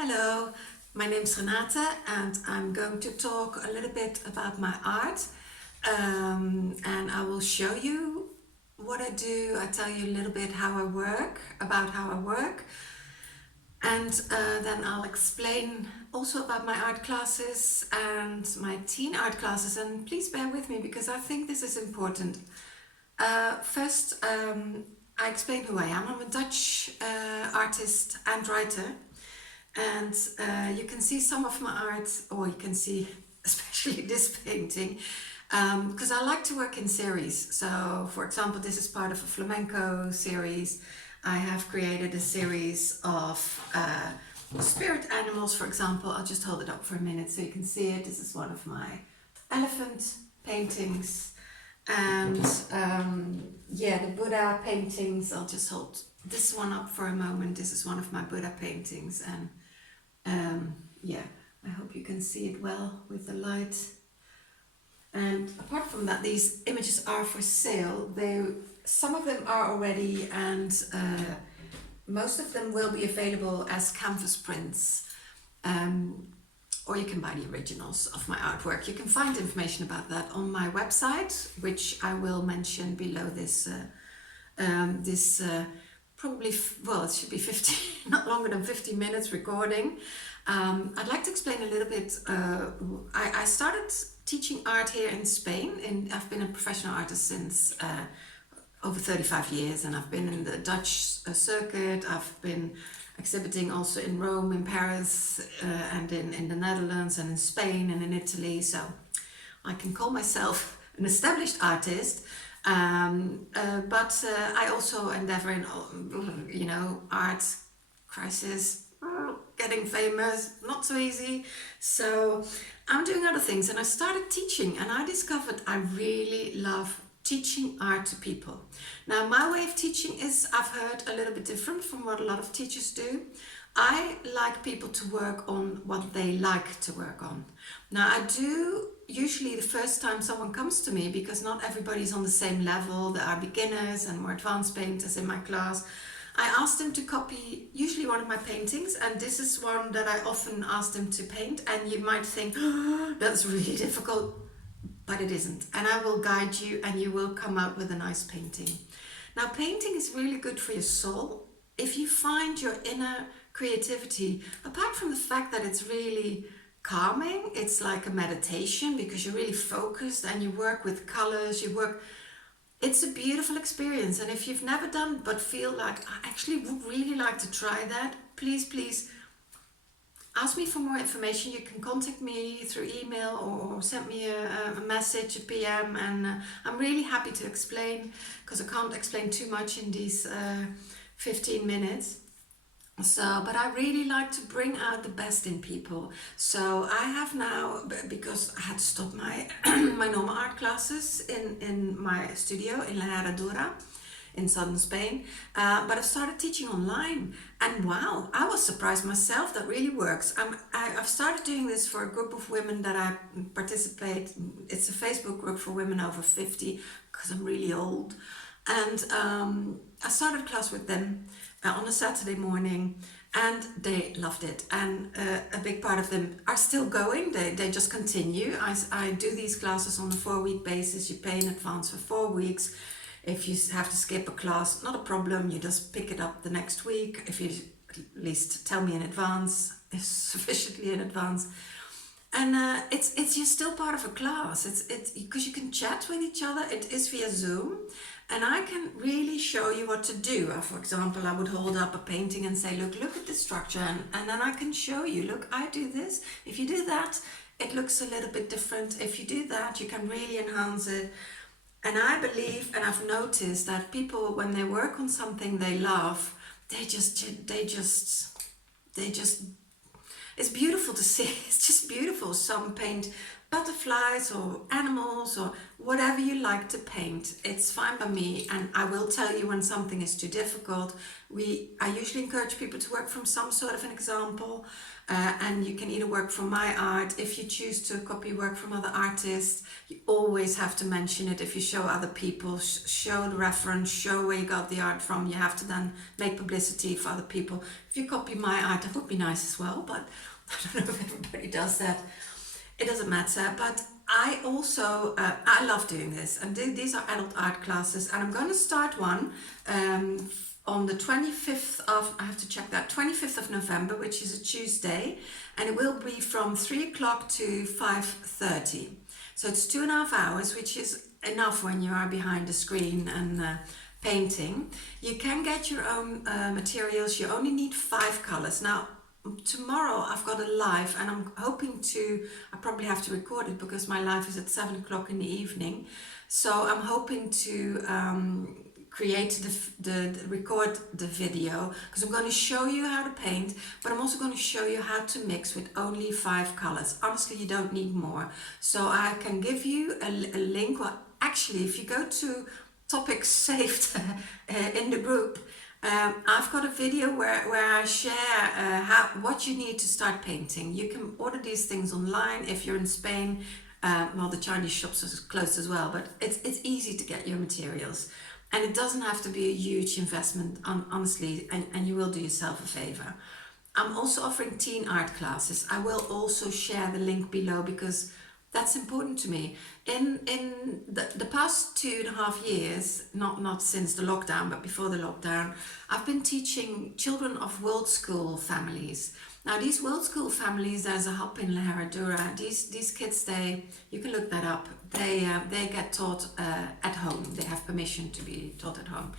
Hello, my name's Renate and I'm going to talk a little bit about my art, and I will show you what I do. I tell you a little bit about how I work, and then I'll explain also about my art classes and my teen art classes. And please bear with me because I think this is important. First, I explain who I am. I'm a Dutch artist and writer, and you can see some of my art, or you can see especially this painting, because I like to work in series. So, for example, this is part of a flamenco series. I have created a series of spirit animals, for example. I'll just hold it up for a minute so you can see it. This is one of my elephant paintings. And yeah, the Buddha paintings, I'll just hold this one up for a moment. This is one of my Buddha paintings, and yeah, I hope you can see it well with the light. And apart from that, these images are for sale. Some of them are already, and most of them will be available as canvas prints. Or you can buy the originals of my artwork. You can find information about that on my website, which I will mention below this. Probably, well, it should be 50, not longer than 50 minutes recording. I'd like to explain a little bit. I started teaching art here in Spain, and I've been a professional artist since over 35 years, and I've been in the Dutch circuit. I've been exhibiting also in Rome, in Paris, and in the Netherlands, and in Spain, and in Italy. So I can call myself an established artist. But I also endeavor in, art crisis, getting famous, not so easy. So I'm doing other things, and I started teaching, and I discovered I really love teaching art to people. Now, my way of teaching is, I've heard, a little bit different from what a lot of teachers do. I like people to work on what they like to work on. Now, I do usually the first time someone comes to me, because not everybody's on the same level. There are beginners and more advanced painters in my class. I ask them to copy usually one of my paintings, and this is one that I often ask them to paint. And you might think, oh, that's really difficult, but it isn't. And I will guide you, and you will come out with a nice painting. Now, painting is really good for your soul. If you find your inner creativity, apart from the fact that it's really calming, it's like a meditation because you're really focused and you work with colors, it's a beautiful experience. And if you've never done but feel like, I actually would really like to try that, please ask me for more information. You can contact me through email or send me a message, a PM, and I'm really happy to explain, because I can't explain too much in these 15 minutes. So, but I really like to bring out the best in people. So I have now, because I had to stop my my normal art classes in my studio in La Herradura in southern Spain, but I've started teaching online, and wow, I was surprised myself. That really works. I've started doing this for a group of women that I participate. It's a Facebook group for women over 50, because I'm really old, and I started a class with them on a Saturday morning, and they loved it. And a big part of them are still going. They just continue. I do these classes on a 4-week basis. You pay in advance for 4 weeks. If you have to skip a class, not a problem. You just pick it up the next week. If you at least tell me in advance, sufficiently in advance. And it's you're still part of a class. It's because you can chat with each other. It is via Zoom, and I can really show you what to do. For example, I would hold up a painting and say, look at the structure, and then I can show you, look, I do this. If you do that, it looks a little bit different. If you do that, you can really enhance it. And I believe, and I've noticed that people, when they work on something they love, they just it's beautiful to see. It's just beautiful. Some paint butterflies or animals or whatever you like to paint. It's fine by me, and I will tell you when something is too difficult. I usually encourage people to work from some sort of an example, and you can either work from my art. If you choose to copy work from other artists, you always have to mention it. If you show other people, show the reference, show where you got the art from. You have to then make publicity for other people. If you copy my art, that would be nice as well, but I don't know if everybody does that. It doesn't matter, but I also, I love doing this, and these are adult art classes, and I'm going to start one on the 25th of, I have to check that, 25th of November, which is a Tuesday, and it will be from 3 o'clock to 5:30. So it's 2.5 hours, which is enough when you are behind the screen and painting. You can get your own materials. You only need 5 colors. Now, tomorrow I've got a live, and I'm hoping to, I probably have to record it because my live is at 7 o'clock in the evening. So I'm hoping to create record the video, because I'm going to show you how to paint, but I'm also going to show you how to mix with only 5 colors. Honestly, you don't need more. So I can give you a link, or actually if you go to topics saved in the group, I've got a video where I share what you need to start painting. You can order these things online if you're in Spain. Well, the Chinese shops are closed as well, but it's easy to get your materials. And it doesn't have to be a huge investment, honestly, and you will do yourself a favor. I'm also offering teen art classes. I will also share the link below because that's important to me. In the past 2.5 years, not since the lockdown, but before the lockdown, I've been teaching children of world school families. Now, these world school families, there's a hub in La Herradura. These kids, you can look that up. They get taught at home. They have permission to be taught at home.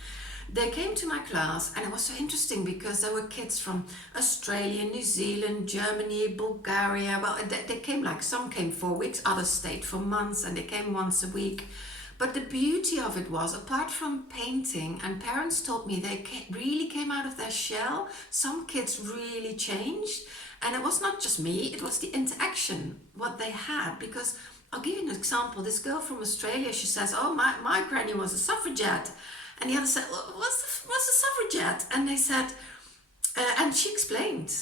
They came to my class, and it was so interesting because there were kids from Australia, New Zealand, Germany, Bulgaria. Well, they came, like, some came 4 weeks, others stayed for months, and they came once a week. But the beauty of it was, apart from painting, and parents told me they really came out of their shell, some kids really changed. And it was not just me, it was the interaction, what they had. Because I'll give you an example. This girl from Australia, she says, oh, my granny was a suffragette. And the other said, well, what's a suffragette? And they said, and she explained.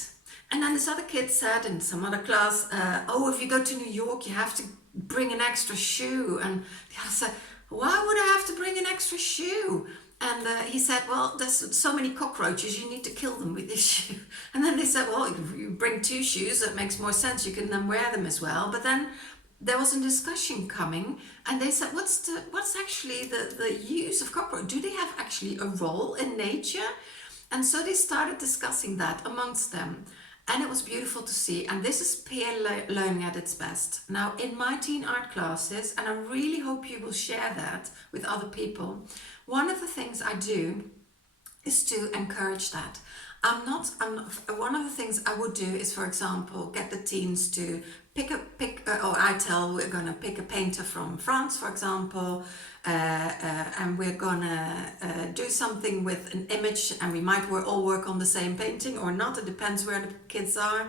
And then this other kid said in some other class, oh, if you go to New York, you have to bring an extra shoe. And the other said, why would I have to bring an extra shoe? And he said, well, there's so many cockroaches, you need to kill them with this shoe. And then they said, well, if you bring 2 shoes, that makes more sense. You can then wear them as well. But then there was a discussion coming, and they said, what's actually the use of cockroach? Do they have actually a role in nature? And so they started discussing that amongst them. And it was beautiful to see. And this is peer learning at its best. Now, in my teen art classes, and I really hope you will share that with other people, one of the things I do is to encourage that. One of the things I would do is, for example, get the teens to we're going to pick a painter from France, for example, and we're going to do something with an image, and we might all work on the same painting or not. It depends where the kids are.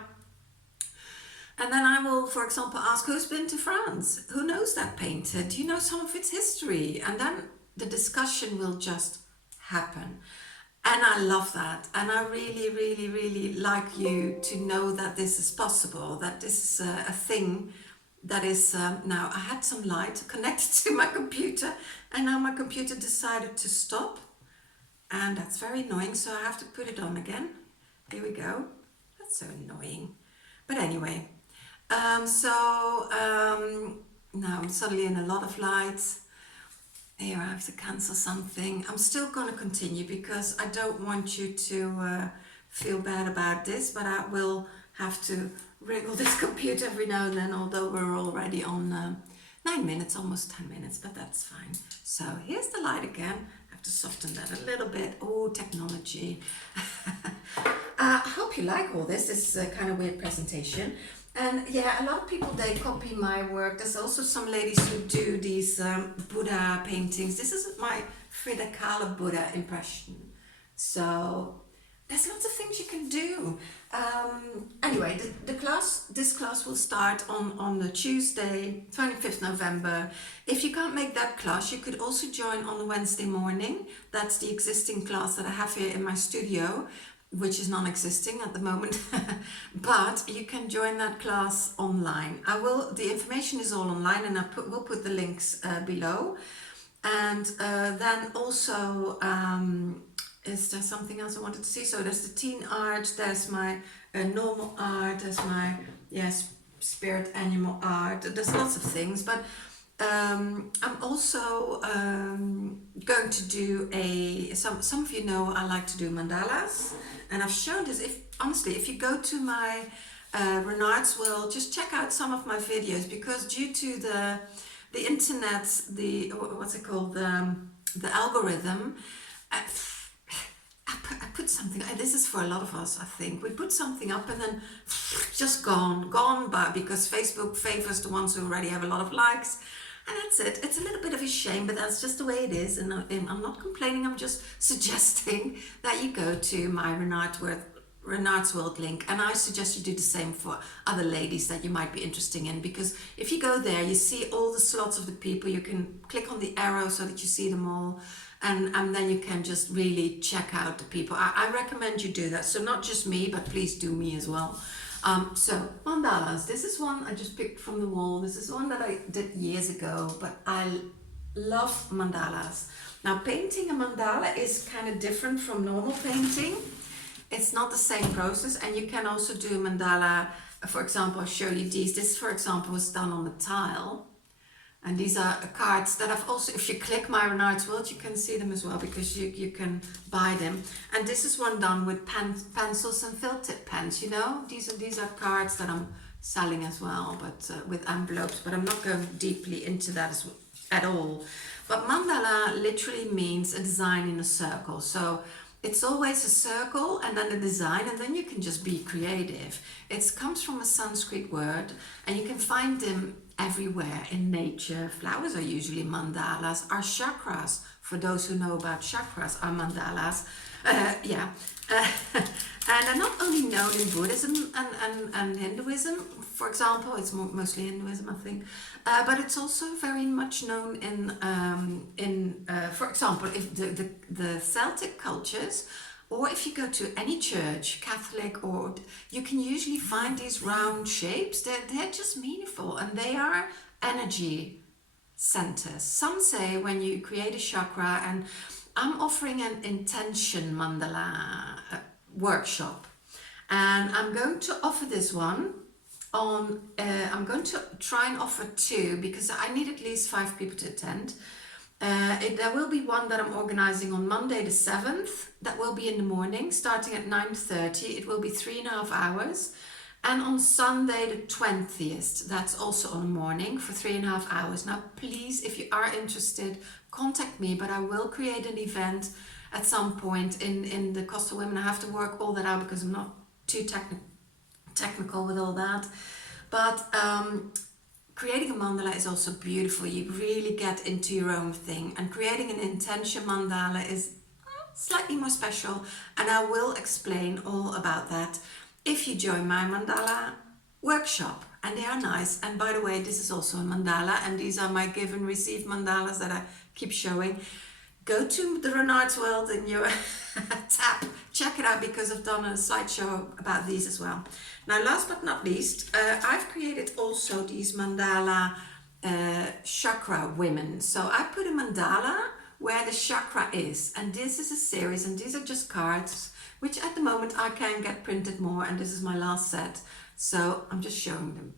And then I will, for example, ask, who's been to France? Who knows that painter? Do you know some of its history? And then the discussion will just happen. And I love that. And I really, really, really like you to know that this is possible, that this is a thing that is, now I had some light connected to my computer, and now my computer decided to stop. And that's very annoying, so I have to put it on again. Here we go. That's so annoying. But anyway, now I'm suddenly in a lot of lights. Here, I have to cancel something. I'm still going to continue because I don't want you to feel bad about this, but I will have to wriggle this computer every now and then, although we're already on 9 minutes, almost 10 minutes, but that's fine. So here's the light again. I have to soften that a little bit. Oh, technology. I hope you like all this. This is a kind of weird presentation. And yeah, a lot of people, they copy my work. There's also some ladies who do these Buddha paintings. This is my Frida Kahlo Buddha impression. So there's lots of things you can do. Anyway, this class will start on the Tuesday, 25th November. If you can't make that class, you could also join on the Wednesday morning. That's the existing class that I have here in my studio, which is non-existing at the moment. But you can join that class online. The information is all online, and we'll put the links below. And then also, is there something else I wanted to see? So there's the teen art, there's my normal art, there's my spirit animal art. There's lots of things, but I'm also going to do some of you know I like to do mandalas, and I've shown this. If you go to my Renard's World, just check out some of my videos, because due to the internet, what's it called, the algorithm, I put something, this is for a lot of us, I think. We put something up and then just gone by, because Facebook favors the ones who already have a lot of likes. And that's it. It's a little bit of a shame, but that's just the way it is. And I'm not complaining, I'm just suggesting that you go to my Renard's World link, and I suggest you do the same for other ladies that you might be interested in, because if you go there, you see all the slots of the people. You can click on the arrow so that you see them all. And then you can just really check out the people. I recommend you do that. So not just me, but please do me as well. So mandalas, this is one I just picked from the wall. This is one that I did years ago, but I love mandalas. Now, painting a mandala is kind of different from normal painting. It's not the same process, and you can also do mandala. For example, I'll show you these. This, for example, was done on the tile. And these are cards that I've also, if you click my Renard's World, you can see them as well, because you can buy them. And this is one done with pencils and felt tip pens, you know. These are cards that I'm selling as well, but with envelopes, but I'm not going deeply into that at all. But mandala literally means a design in a circle. So it's always a circle and then a design, and then you can just be creative. It comes from a Sanskrit word, and you can find them everywhere in nature. Flowers are usually mandalas. Our chakras, for those who know about chakras, are mandalas. And are not only known in Buddhism and Hinduism, for example. It's mostly Hinduism, I think, but it's also very much known in for example, if the Celtic cultures, or if you go to any church, Catholic, or you can usually find these round shapes. They're just meaningful, and they are energy centers. Some say when you create a chakra, and I'm offering an intention mandala workshop, and I'm going to offer this one on, I'm going to try and offer two, because I need at least 5 people to attend. There will be one that I'm organizing on Monday the 7th. That will be in the morning, starting at 9:30. It will be 3.5 hours. And on Sunday the 20th, that's also on the morning for 3.5 hours. Now, please, if you are interested, contact me, but I will create an event at some point in the Coastal Women. I have to work all that out, because I'm not too technical with all that. But creating a mandala is also beautiful. You really get into your own thing, and creating an intention mandala is slightly more special, and I will explain all about that if you join my mandala workshop. And they are nice. And by the way, this is also a mandala, and these are my give and receive mandalas that I keep showing. Go to the Renard's World in your tab, check it out, because I've done a slideshow about these as well. Now, last but not least, I've created also these mandala chakra women. So I put a mandala where the chakra is, and this is a series, and these are just cards, which at the moment I can get printed more, and this is my last set, so I'm just showing them.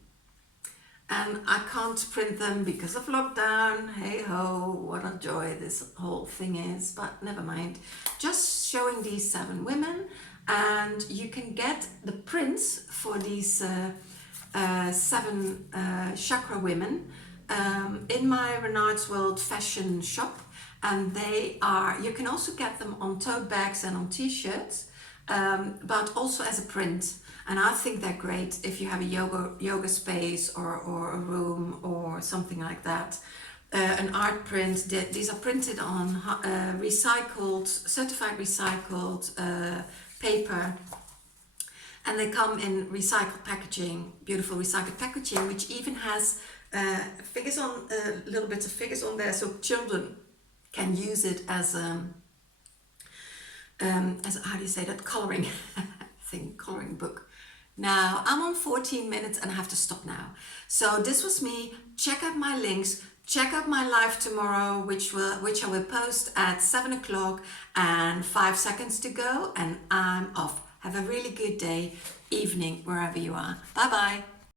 And I can't print them because of lockdown. Hey ho, what a joy this whole thing is, but never mind. Just showing these 7 women, and you can get the prints for these 7 chakra women in my Renard's World fashion shop. And you can also get them on tote bags and on t-shirts, but also as a print. And I think they're great if you have a yoga space or a room or something like that. An art print. These are printed on certified recycled paper. and they come in recycled packaging, beautiful recycled packaging, which even has figures on little bits of figures on there, so children can use it as how do you say that, coloring thing, coloring book. Now I'm on 14 minutes and I have to stop now. So this was me. Check out my links. Check out my live tomorrow, which I will post at 7 o'clock and 5 seconds to go, and I'm off. Have a really good day, evening, wherever you are. Bye bye.